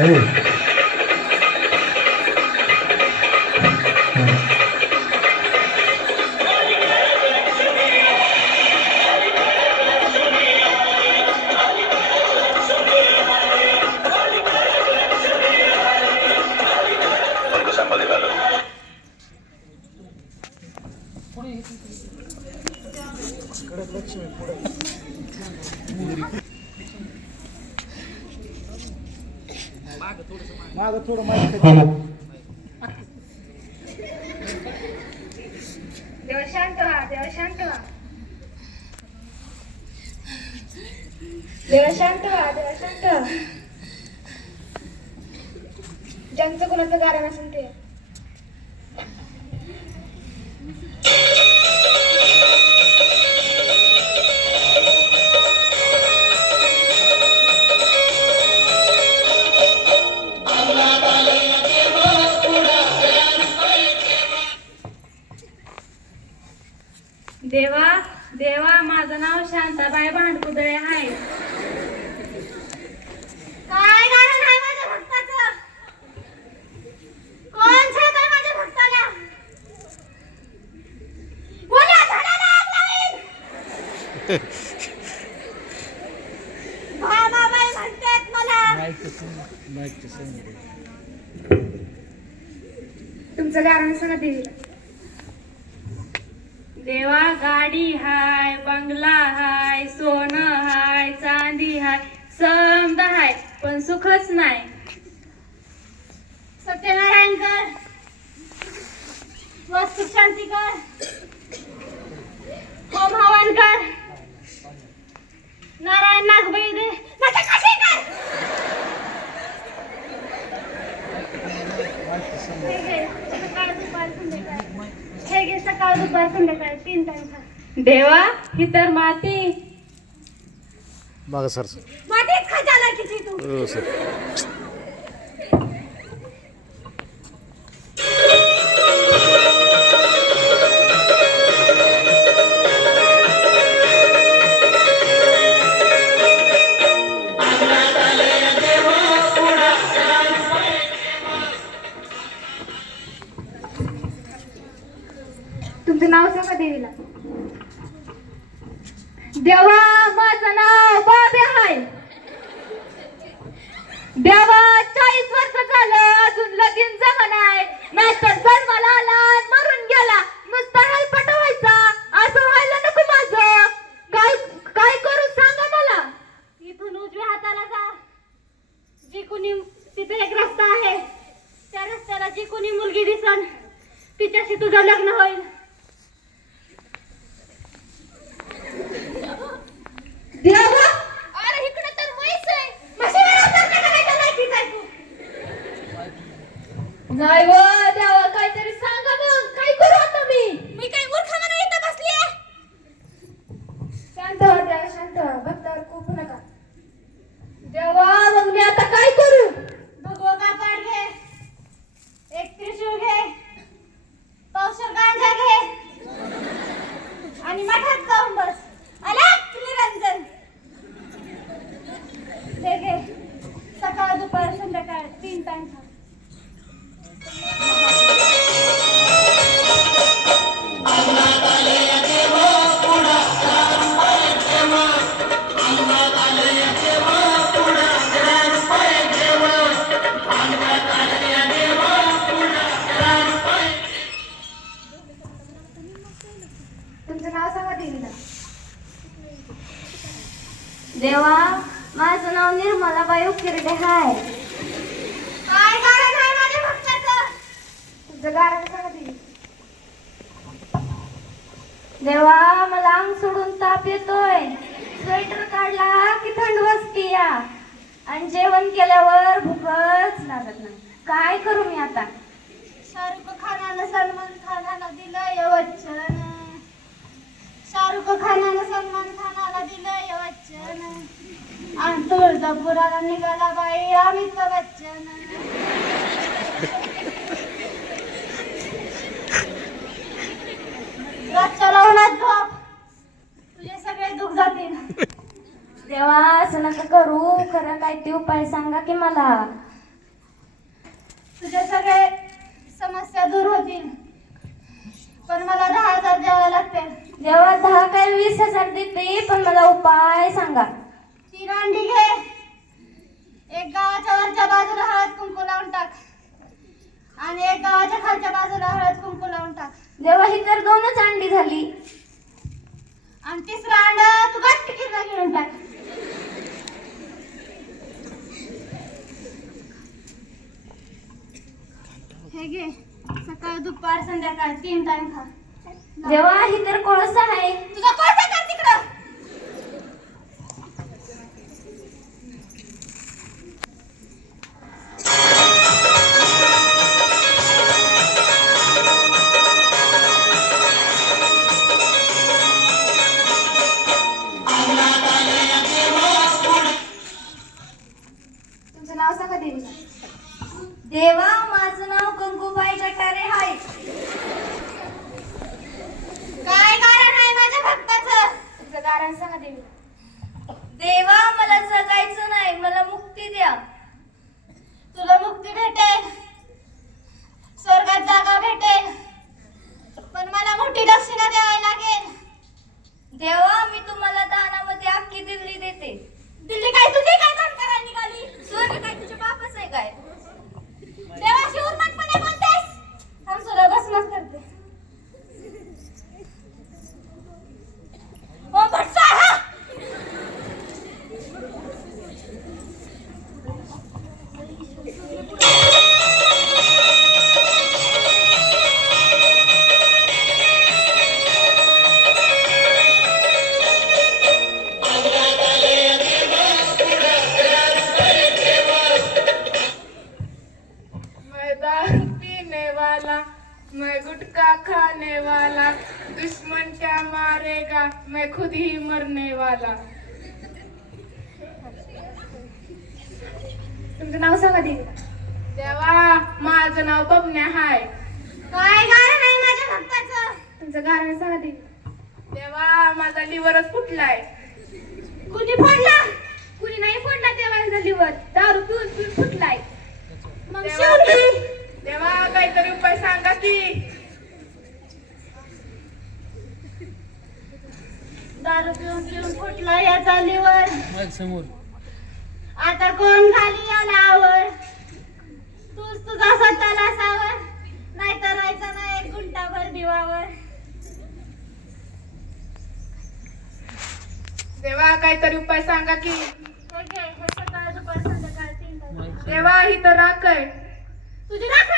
देवा शांत व्हा, देवा शांत व्हा, देवा शांत व्हा, देवा शांत व्हा. ज्यांचं कोणाचं गाणं नसेल ते देवा देवा माझं नाव शांताबाई भांडकुदळे आहे. काय गाणं नाही माझ्या भक्ताचं? कोण छळतंय माझ्या भक्ताला? बोला, झाडाला आग लावीन. भामाबाई म्हणतात मला. तुमचं गाणं सांगा देवीला. देवा गाडी हाय, बंगला हाय, सोनं हाय, चांदी हाय, समद हाय, पण सुखच नाही. सत्यनारायण कर, वस्तू शांती कर, होम हवन कर, नारायण नागबाई दे, नाटक कशी कर. सकाळ दुपार संध्याकाळ, हे घे सकाळ दुपार संध्याकाळ 3 टाइम खा. देवा ही तर माती. माग सर मातीत खा झाला किती तू. हो सर. तुमचं नाव सांगा देवीला. देवा माझं नाव बाबे आहे. देवा 40 वर्ष झालं अजून लगीन जमन आहे. नाहीतर जन्माला आला आणि मरून गेला. नुसता हेलपाटा व्हायचा. असं व्हायला नको माझं. काय करू सांगा मला. इथून उजव्या हाताला जा. जी कुणी तिथे एक रस्ता आहे. त्या रस्त्याला जी कुणी मुलगी दिसन तिच्याशी तुझं लग्न होईल. देवा अरे इकडे तर म्हैस आहे. म्हशीवर उतरलं का नाही का लायकीच आहे तू? नाही व देवा काहीतरी सांगा मग. काय करू आता मी? मी काय मूर्खाने इथं बसली आहे? शांत व्हा देवा, शांत व्हा. भक्तावर खूप नका. देवा मग मी आता काय करू? भगवा कापड घे, एक त्रिशूळ घे, पावशेर गांजा घे आणि मठात जाऊन बस. अलग निरंजन हे घे. सकाळ दुपार संध्याकाळ 3 टाइम खा. तुमचं नाव सांगा देवीला. देवा माझं नाव निर्मलाबाई उकिरडे हाय. काय गाणं नाही माझ्या भक्ताचं? तुमचं गाणं सांगा देवी. देवा मला अंग सोडून ताप येतोय. स्वेटर काढला की थंड वाजतीया आणि जेवण केल्यावर भूकच लागत नाही. काय करू मी आता? शाहरुख खानानं सलमान खानाला दिलंय वचन. शाहरुख खानानं सलमान खानाला दिलंय वचन. आणि तुळजापुराला निघाला बाई अमिताभ बच्चन. रातच्या लावण्यात झोप, तुझे सगळे दुःख जातील. देवा असं नका करू. खरं काय ते उपाय सांगा की मला. 20,000 देते, पण मला उपाय सांगा. 3 अंडी घे. एक गावाच्या वरच्या बाजूला हळद कुंकू लावून टाक आणि एक गावाच्या खालच्या बाजूला हळद कुंकू लावून टाक. देवा, ही तर 2च अंडी झाली. आणि 3रं अंड तू गट्टिकीला घेऊन टाक. हे घे. सकाळ दुपार संध्याकाळ 3 टाइम खा. देवा, ही तर कोळसा आहे. तुझा कोळसा कर तिकडं. तुमचं नाव सांगा देवी. देवा, माझं नाव कंकुबाई गटारे आहे. काय कारण आहे माझ्या भक्ताचं? तुझं कारण सांगा देवी. देवा, मला जगायचं नाही, मला मुक्ती द्या. तुला मुक्ती भेटेल, स्वर्गात जागा भेटेल, पण मला मोठी दक्षिणा द्यावी लागेल. देवा, मी तुम्हाला दानामध्ये अख्खी दिल्ली देते. दिल्ली काय तुझी काय काम करायला निघाली? स्वर्ग काय तुझ्या बापाच आहे काय? देवाशी उन्मटपणे बोलतेस. थांब, तुला भस्मच करते. ओ भटसा हा. मैं दारू पीने वाला, मैं गुटखा खाने वाला, दुश्मन क्या मारेगा, मैं खुद ही मरने वाला. तुमचं नाव सांगा देवी. देवा, माझं नाव बबन्या हाय. काय कारण आहे माझ्या भक्ताचं? तुमचं कारण सांगा देवी. देवा, माझा लिव्हरच फुटलाय. कुणी फोडला? कुणी नाही फोडला देवाचा लिव्हर. दारू पिऊन पिऊन फुटलाय. मग देवा, शेवटी देवा, काहीतरी उपाय सांगा की. दारू पिऊन पिऊन फुटला याचा लिव्हर. समोर आता कोण खाली आल्यावर तूच तुझा स्वतःला सावर, नाहीतर राहायचं ना 1 गुंठाभर दिवावर. देवा, काहीतरी उपाय सांगा की. हे घे, हे सकाळ दुपार संध्याकाळ 3 टाइम. देवा, ही तर राख आहे. तुझी राख